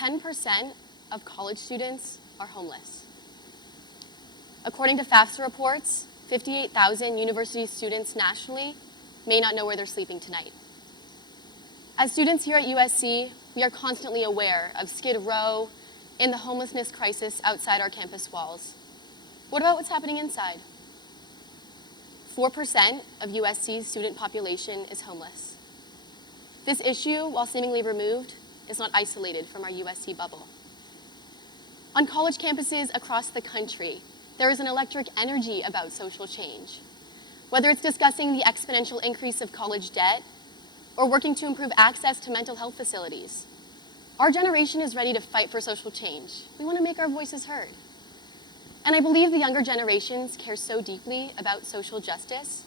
10% of college students are homeless. According to FAFSA reports, 58,000 university students nationally may not know where they're sleeping tonight. As students here at USC, we are constantly aware of Skid Row and the homelessness crisis outside our campus walls. What about what's happening inside? 4% of USC's student population is homeless. This issue, while seemingly removed, is not isolated from our USC bubble. On college campuses across the country, there is an electric energy about social change. Whether it's discussing the exponential increase of college debt or working to improve access to mental health facilities, our generation is ready to fight for social change. We want to make our voices heard. And I believe the younger generations care so deeply about social justice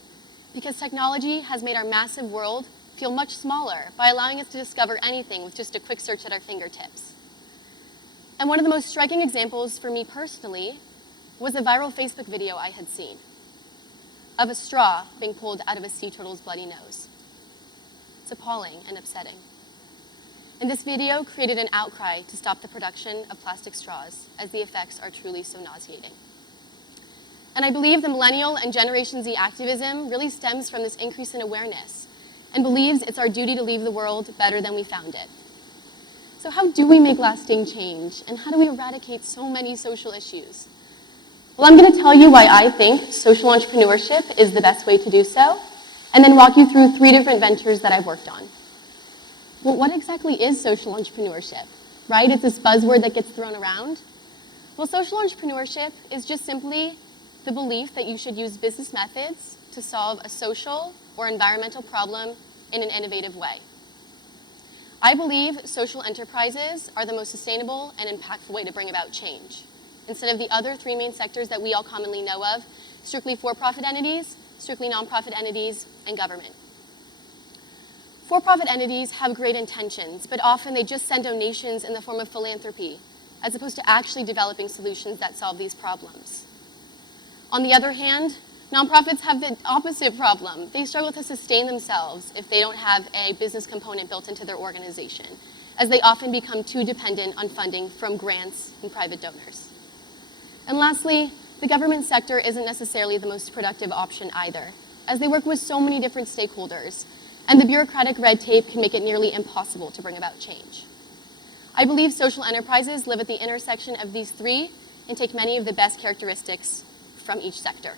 because technology has made our massive world feel much smaller by allowing us to discover anything with just a quick search at our fingertips. And one of the most striking examples for me personally was a viral Facebook video I had seen of a straw being pulled out of a sea turtle's bloody nose. It's appalling and upsetting. And this video created an outcry to stop the production of plastic straws, as the effects are truly so nauseating. And I believe the Millennial and Generation Z activism really stems from this increase in awareness and believes it's our duty to leave the world better than we found it. So how do we make lasting change? And how do we eradicate so many social issues? Well, I'm going to tell you why I think social entrepreneurship is the best way to do so, and then walk you through 3 different ventures that I've worked on. Well, what exactly is social entrepreneurship, right? It's this buzzword that gets thrown around. Well, social entrepreneurship is just simply the belief that you should use business methods to solve a social or environmental problem in an innovative way. I believe social enterprises are the most sustainable and impactful way to bring about change, instead of the other 3 main sectors that we all commonly know of: strictly for-profit entities, strictly nonprofit entities, and government. For-profit entities have great intentions, but often they just send donations in the form of philanthropy, as opposed to actually developing solutions that solve these problems. On the other hand, nonprofits have the opposite problem. They struggle to sustain themselves if they don't have a business component built into their organization, as they often become too dependent on funding from grants and private donors. And lastly, the government sector isn't necessarily the most productive option either, as they work with so many different stakeholders, and the bureaucratic red tape can make it nearly impossible to bring about change. I believe social enterprises live at the intersection of these 3 and take many of the best characteristics from each sector.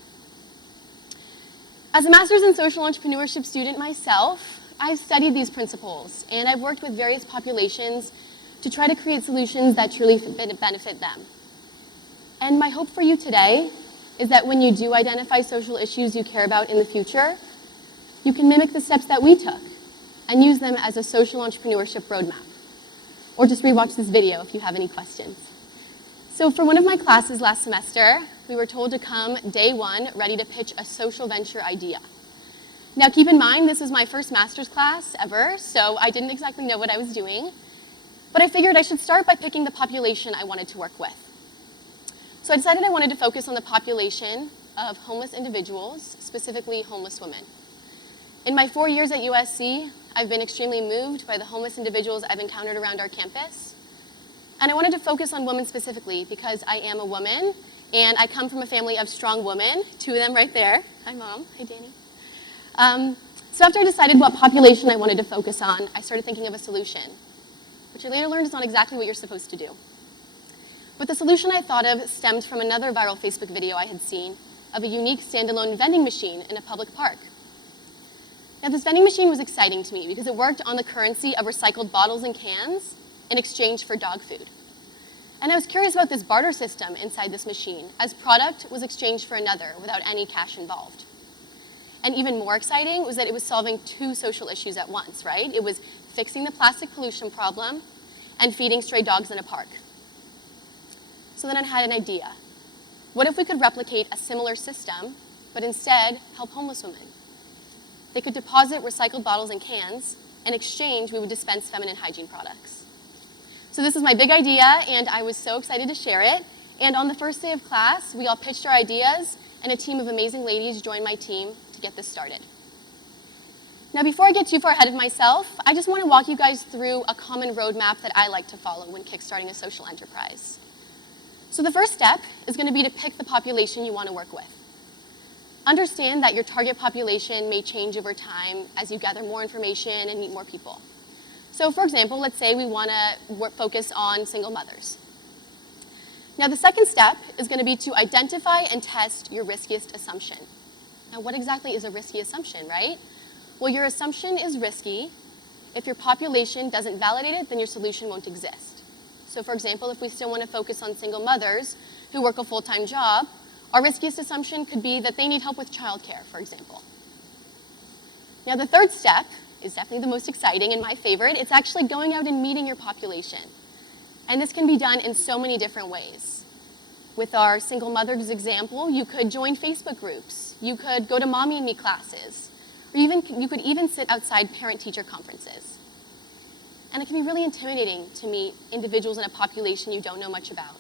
As a master's in social entrepreneurship student myself, I've studied these principles, and I've worked with various populations to try to create solutions that truly benefit them. And my hope for you today is that when you do identify social issues you care about in the future, you can mimic the steps that we took and use them as a social entrepreneurship roadmap. Or just rewatch this video if you have any questions. So for one of my classes last semester, we were told to come day 1 ready to pitch a social venture idea. Now keep in mind, this was my first master's class ever, so I didn't exactly know what I was doing, but I figured I should start by picking the population I wanted to work with. So I decided I wanted to focus on the population of homeless individuals, specifically homeless women. In my 4 years at USC, I've been extremely moved by the homeless individuals I've encountered around our campus. And I wanted to focus on women specifically because I am a woman, and I come from a family of strong women, 2 of them right there. Hi, Mom. Hi, Danny. So after I decided what population I wanted to focus on, I started thinking of a solution, which I later learned is not exactly what you're supposed to do. But the solution I thought of stemmed from another viral Facebook video I had seen of a unique standalone vending machine in a public park. Now, this vending machine was exciting to me because it worked on the currency of recycled bottles and cans in exchange for dog food. And I was curious about this barter system inside this machine, as product was exchanged for another without any cash involved. And even more exciting was that it was solving 2 social issues at once, right? It was fixing the plastic pollution problem and feeding stray dogs in a park. So then I had an idea. What if we could replicate a similar system, but instead help homeless women? They could deposit recycled bottles and cans. In exchange, we would dispense feminine hygiene products. So this is my big idea, and I was so excited to share it. And on the first day of class, we all pitched our ideas, and a team of amazing ladies joined my team to get this started. Now, before I get too far ahead of myself, I just want to walk you guys through a common roadmap that I like to follow when kickstarting a social enterprise. So the first step is going to be to pick the population you want to work with. Understand that your target population may change over time as you gather more information and meet more people. So for example, let's say we want to focus on single mothers. Now the second step is going to be to identify and test your riskiest assumption. Now what exactly is a risky assumption, right? Well, your assumption is risky. If your population doesn't validate it, then your solution won't exist. So for example, if we still want to focus on single mothers who work a full-time job, our riskiest assumption could be that they need help with childcare, for example. Now the third step is definitely the most exciting and my favorite. It's actually going out and meeting your population. And this can be done in so many different ways. With our single mothers example, you could join Facebook groups. You could go to Mommy and Me classes. Or you could even sit outside parent-teacher conferences. And it can be really intimidating to meet individuals in a population you don't know much about.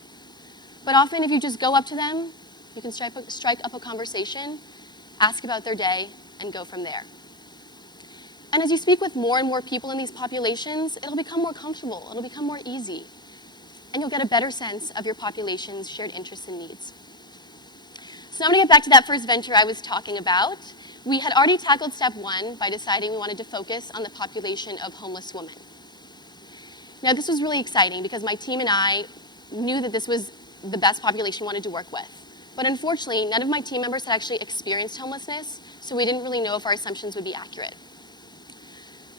But often if you just go up to them, you can strike up a conversation, ask about their day, and go from there. And as you speak with more and more people in these populations, it'll become more comfortable, it'll become more easy, and you'll get a better sense of your population's shared interests and needs. So now I'm going to get back to that first venture I was talking about. We had already tackled step one by deciding we wanted to focus on the population of homeless women. Now this was really exciting because my team and I knew that this was the best population we wanted to work with. But unfortunately, none of my team members had actually experienced homelessness, so we didn't really know if our assumptions would be accurate.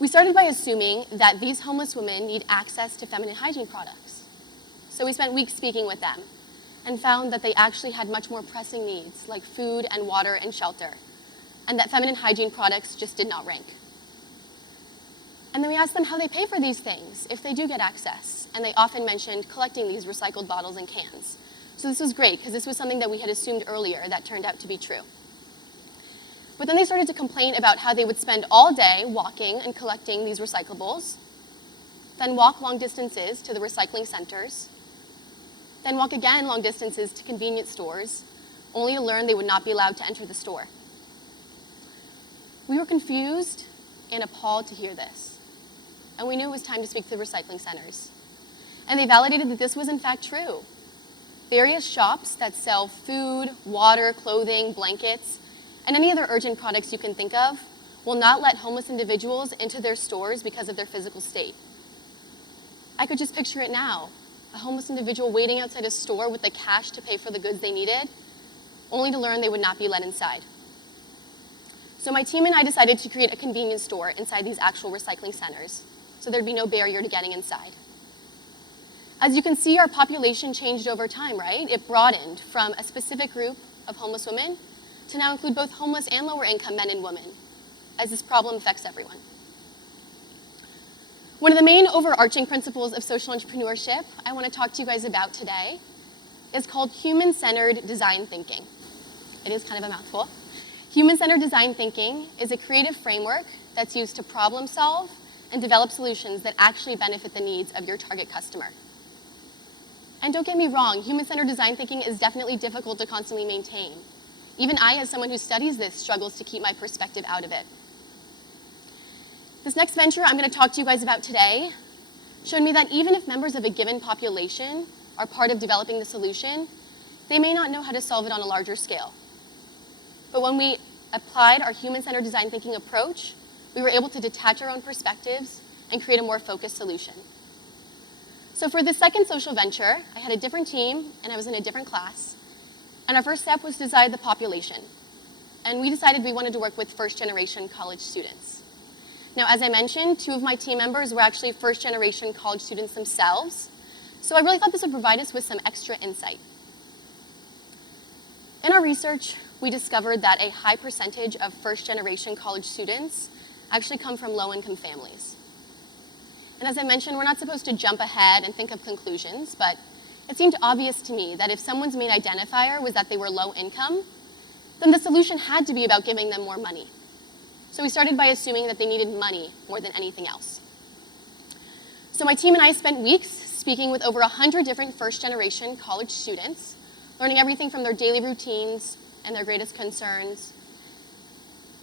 We started by assuming that these homeless women need access to feminine hygiene products. So we spent weeks speaking with them and found that they actually had much more pressing needs like food and water and shelter, and that feminine hygiene products just did not rank. And then we asked them how they pay for these things if they do get access, and they often mentioned collecting these recycled bottles and cans. So this was great because this was something that we had assumed earlier that turned out to be true. But then they started to complain about how they would spend all day walking and collecting these recyclables, then walk long distances to the recycling centers, then walk again long distances to convenience stores, only to learn they would not be allowed to enter the store. We were confused and appalled to hear this. And we knew it was time to speak to the recycling centers. And they validated that this was in fact true. Various shops that sell food, water, clothing, blankets, and any other urgent products you can think of will not let homeless individuals into their stores because of their physical state. I could just picture it now. A homeless individual waiting outside a store with the cash to pay for the goods they needed, only to learn they would not be let inside. So my team and I decided to create a convenience store inside these actual recycling centers, so there'd be no barrier to getting inside. As you can see, our population changed over time, right? It broadened from a specific group of homeless women to now include both homeless and lower income men and women, as this problem affects everyone. One of the main overarching principles of social entrepreneurship I want to talk to you guys about today is called human-centered design thinking. It is kind of a mouthful. Human-centered design thinking is a creative framework that's used to problem solve and develop solutions that actually benefit the needs of your target customer. And don't get me wrong, human-centered design thinking is definitely difficult to constantly maintain. Even I, as someone who studies this, struggles to keep my perspective out of it. This next venture I'm going to talk to you guys about today showed me that even if members of a given population are part of developing the solution, they may not know how to solve it on a larger scale. But when we applied our human-centered design thinking approach, we were able to detach our own perspectives and create a more focused solution. So for this second social venture, I had a different team and I was in a different class. And our first step was to decide the population. And we decided we wanted to work with first-generation college students. Now, as I mentioned, 2 of my team members were actually first-generation college students themselves. So I really thought this would provide us with some extra insight. In our research, we discovered that a high percentage of first-generation college students actually come from low-income families. And as I mentioned, we're not supposed to jump ahead and think of conclusions, but it seemed obvious to me that if someone's main identifier was that they were low income, then the solution had to be about giving them more money. So we started by assuming that they needed money more than anything else. So my team and I spent weeks speaking with over 100 different first-generation college students, learning everything from their daily routines and their greatest concerns.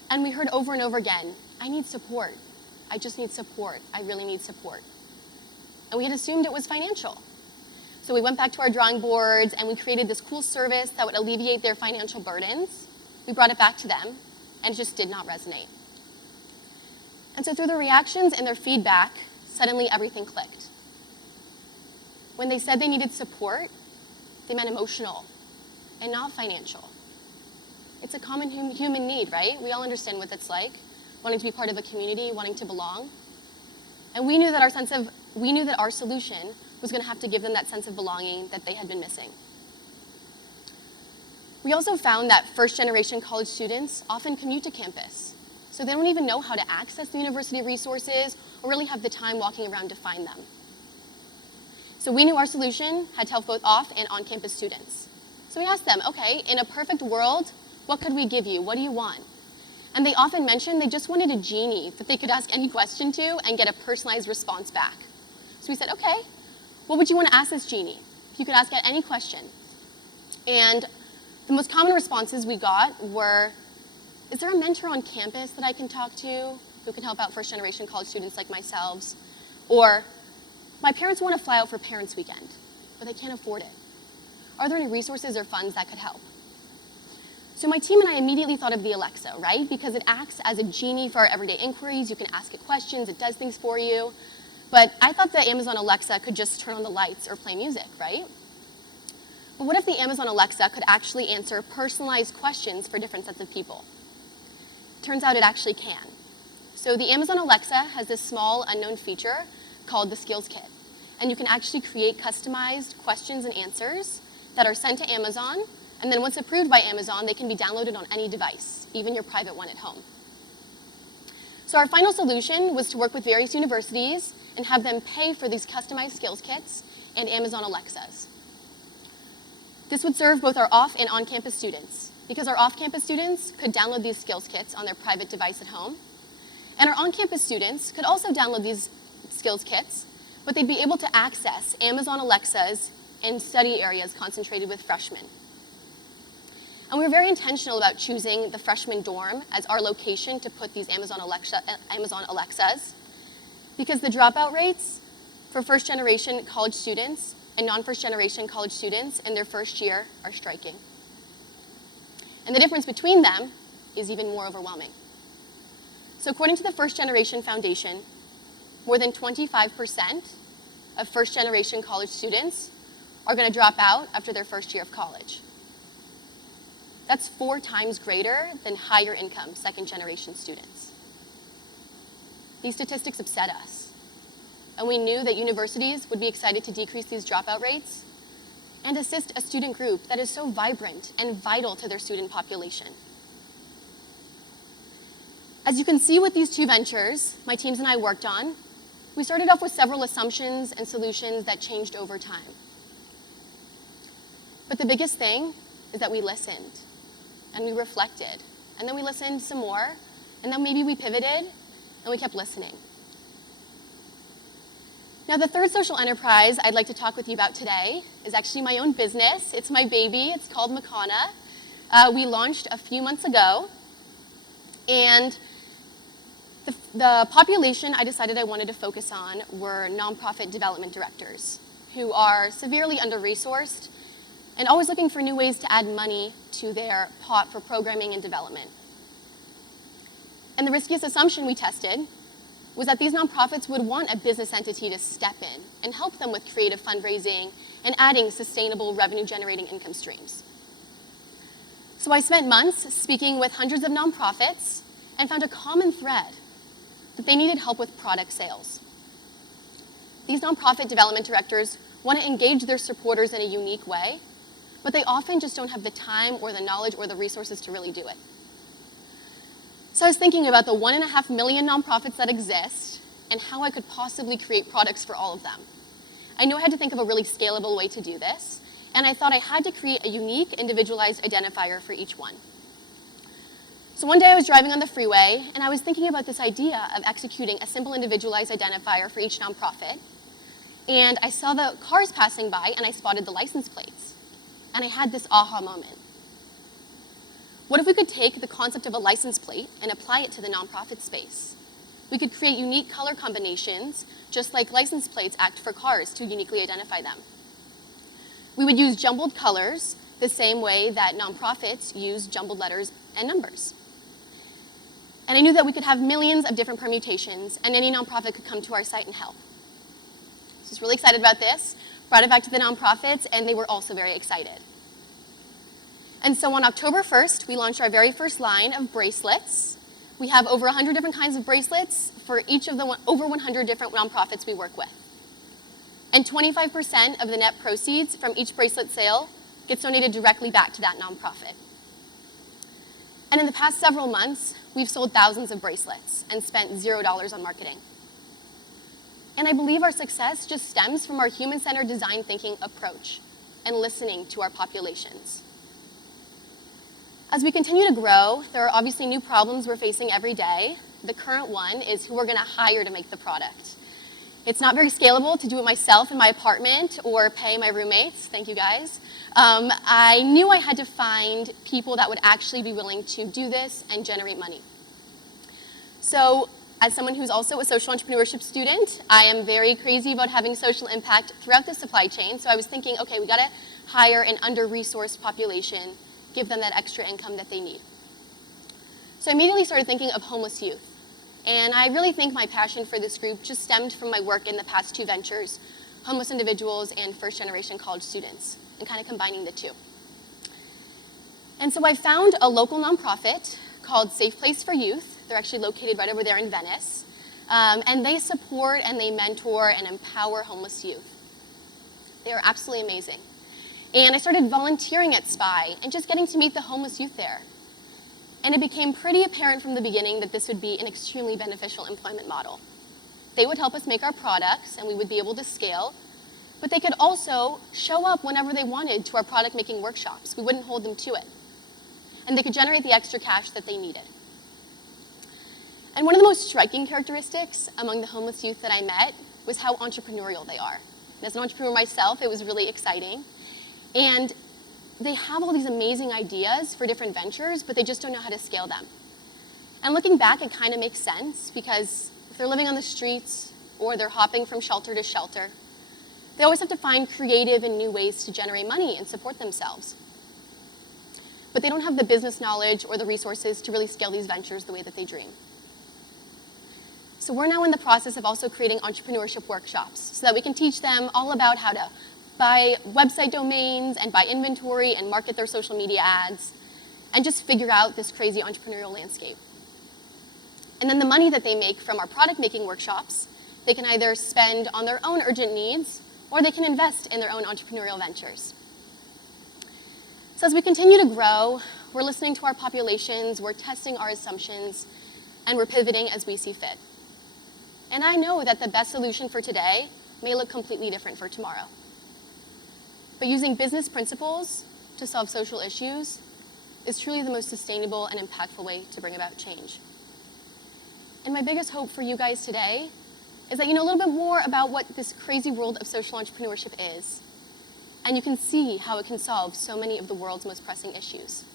And we heard over and over again, I need support. I just need support. I really need support. And we had assumed it was financial. So we went back to our drawing boards and we created this cool service that would alleviate their financial burdens. We brought it back to them, and it just did not resonate. And so through their reactions and their feedback, suddenly everything clicked. When they said they needed support, they meant emotional and not financial. It's a common human need, right? We all understand what that's like, wanting to be part of a community, wanting to belong. And we knew that our solution was going to have to give them that sense of belonging that they had been missing. We also found that first-generation college students often commute to campus, so they don't even know how to access the university resources or really have the time walking around to find them. So we knew our solution had to help both off and on-campus students. So we asked them, okay, in a perfect world, what could we give you? What do you want? And they often mentioned they just wanted a genie that they could ask any question to and get a personalized response back. So we said, okay, what would you want to ask this genie? If you could ask it any question. And the most common responses we got were, is there a mentor on campus that I can talk to who can help out first-generation college students like myself? Or, my parents want to fly out for Parents' Weekend, but they can't afford it. Are there any resources or funds that could help? So my team and I immediately thought of the Alexa, right? Because it acts as a genie for our everyday inquiries. You can ask it questions, it does things for you. But I thought the Amazon Alexa could just turn on the lights or play music, right? But what if the Amazon Alexa could actually answer personalized questions for different sets of people? Turns out it actually can. So the Amazon Alexa has this small unknown feature called the Skills Kit. And you can actually create customized questions and answers that are sent to Amazon, and then once approved by Amazon, they can be downloaded on any device, even your private one at home. So our final solution was to work with various universities and have them pay for these customized skills kits and Amazon Alexas. This would serve both our off and on-campus students, because our off-campus students could download these skills kits on their private device at home, and our on-campus students could also download these skills kits, but they'd be able to access Amazon Alexas in study areas concentrated with freshmen. And we were very intentional about choosing the freshman dorm as our location to put these Amazon Alexas, because the dropout rates for first-generation college students and non-first-generation college students in their first year are striking. And the difference between them is even more overwhelming. So according to the First Generation Foundation, more than 25% of first-generation college students are going to drop out after their first year of college. That's 4 times greater than higher income second-generation students. These statistics upset us, and we knew that universities would be excited to decrease these dropout rates and assist a student group that is so vibrant and vital to their student population. As you can see with these 2 ventures my teams and I worked on, we started off with several assumptions and solutions that changed over time. But the biggest thing is that we listened, and we reflected, and then we listened some more, and then maybe we pivoted, and we kept listening. Now, the third social enterprise I'd like to talk with you about today is actually my own business. It's my baby. It's called Makana. We launched a few months ago, and the population I decided I wanted to focus on were nonprofit development directors who are severely under-resourced and always looking for new ways to add money to their pot for programming and development. And the riskiest assumption we tested was that these nonprofits would want a business entity to step in and help them with creative fundraising and adding sustainable revenue-generating income streams. So I spent months speaking with hundreds of nonprofits and found a common thread that they needed help with product sales. These nonprofit development directors want to engage their supporters in a unique way, but they often just don't have the time or the knowledge or the resources to really do it. So I was thinking about the 1.5 million nonprofits that exist and how I could possibly create products for all of them. I knew I had to think of a really scalable way to do this, and I thought I had to create a unique, individualized identifier for each one. So one day I was driving on the freeway, and I was thinking about this idea of executing a simple individualized identifier for each nonprofit, and I saw the cars passing by, and I spotted the license plates, and I had this aha moment. What if we could take the concept of a license plate and apply it to the nonprofit space? We could create unique color combinations, just like license plates act for cars to uniquely identify them. We would use jumbled colors the same way that nonprofits use jumbled letters and numbers. And I knew that we could have millions of different permutations, and any nonprofit could come to our site and help. So I was really excited about this, brought it back to the nonprofits, and they were also very excited. And so on October 1st, we launched our very first line of bracelets. We have over 100 different kinds of bracelets for each of the over 100 different nonprofits we work with. And 25% of the net proceeds from each bracelet sale gets donated directly back to that nonprofit. And in the past several months, we've sold thousands of bracelets and spent $0 on marketing. And I believe our success just stems from our human-centered design thinking approach and listening to our populations. As we continue to grow, there are obviously new problems we're facing every day. The current one is who we're going to hire to make the product. It's not very scalable to do it myself in my apartment or pay my roommates. Thank you, guys. I knew I had to find people that would actually be willing to do this and generate money. So, as someone who's also a social entrepreneurship student, I am very crazy about having social impact throughout the supply chain. So I was thinking, okay, we got to hire an under-resourced population, give them that extra income that they need. So I immediately started thinking of homeless youth. And I really think my passion for this group just stemmed from my work in the past two ventures, homeless individuals and first-generation college students, and kind of combining the two. And so I found a local nonprofit called Safe Place for Youth. They're actually located right over there in Venice. And they support and they mentor and empower homeless youth. They are absolutely amazing. And I started volunteering at SPY and just getting to meet the homeless youth there. And it became pretty apparent from the beginning that this would be an extremely beneficial employment model. They would help us make our products and we would be able to scale, but they could also show up whenever they wanted to our product making workshops. We wouldn't hold them to it. And they could generate the extra cash that they needed. And one of the most striking characteristics among the homeless youth that I met was how entrepreneurial they are. And as an entrepreneur myself, it was really exciting. And they have all these amazing ideas for different ventures, but they just don't know how to scale them. And looking back, it kind of makes sense because if they're living on the streets or they're hopping from shelter to shelter, they always have to find creative and new ways to generate money and support themselves. But they don't have the business knowledge or the resources to really scale these ventures the way that they dream. So we're now in the process of also creating entrepreneurship workshops so that we can teach them all about how to buy website domains and buy inventory and market their social media ads and just figure out this crazy entrepreneurial landscape. And then the money that they make from our product making workshops, they can either spend on their own urgent needs or they can invest in their own entrepreneurial ventures. So as we continue to grow, we're listening to our populations, we're testing our assumptions, and we're pivoting as we see fit. And I know that the best solution for today may look completely different for tomorrow. But using business principles to solve social issues is truly the most sustainable and impactful way to bring about change. And my biggest hope for you guys today is that you know a little bit more about what this crazy world of social entrepreneurship is, and you can see how it can solve so many of the world's most pressing issues.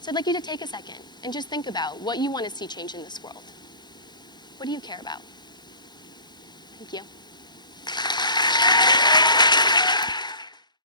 So I'd like you to take a second and just think about what you want to see change in this world. What do you care about? Thank you.